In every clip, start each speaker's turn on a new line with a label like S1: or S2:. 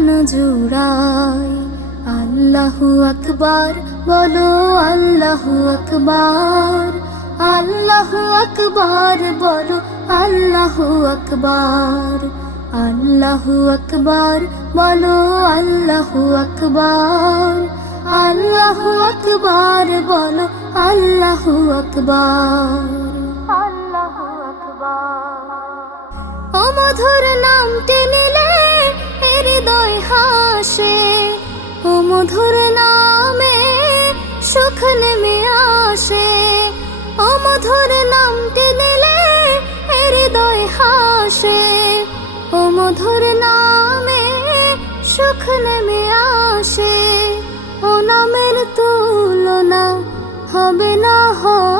S1: প্রাণ জুড়াই আল্লাহু আকবার, বলো আল্লাহু আকবার। আল্লাহু আকবার, বলো আল্লাহু আকবার। আল্লাহু আকবার, বলো আল্লাহু আকবার। আল্লাহু আকবার, বলো আল্লাহু আকবার। আল্লাহু আকবার। ও মধুর নামটি হাসে ও মধুর নামে সুখ নেমে আসে ও মধুর নামটি নিলে হৃদয় হাসে, ও মধুর নামে সুখ নেমে আসে ও নামের তুলনা হবে না হবে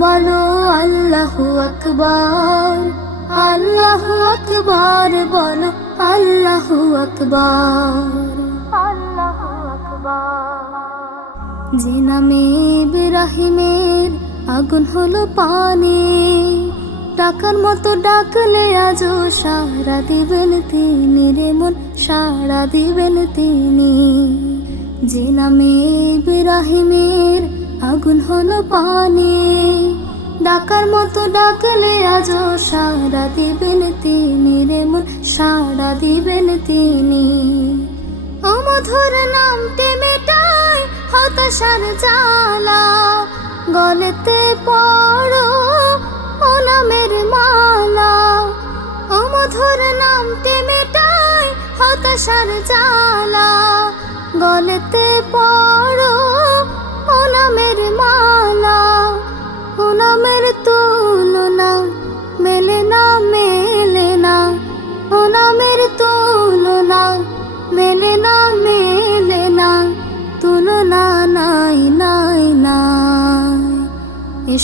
S1: বলো আল্লাহ আকবার আল্লাহু আকবার বলো আল্লাহ আকবার। আল্লাহু আকবার। যে নামে ইব্রাহিমের আগুন হলো পানি ডাকার মতো ডাকলে আজও সারা দিবেন তিনি রে মন সারা দিবেন তিনি। যে নামে ইব্রাহিমের আগুন হলো পানি, ডাকার মতো ডাকলে আজ সারা দিবেন তিনি রে মন, সারা দিবেন তিনি। ও মধুর নামটি মেটায় হতাশার জ্বালা, গলেতে পড়ো ও মালা। ও মধুর নামটি মেটায় হতাশার জ্বালা, গলেতে পড়ো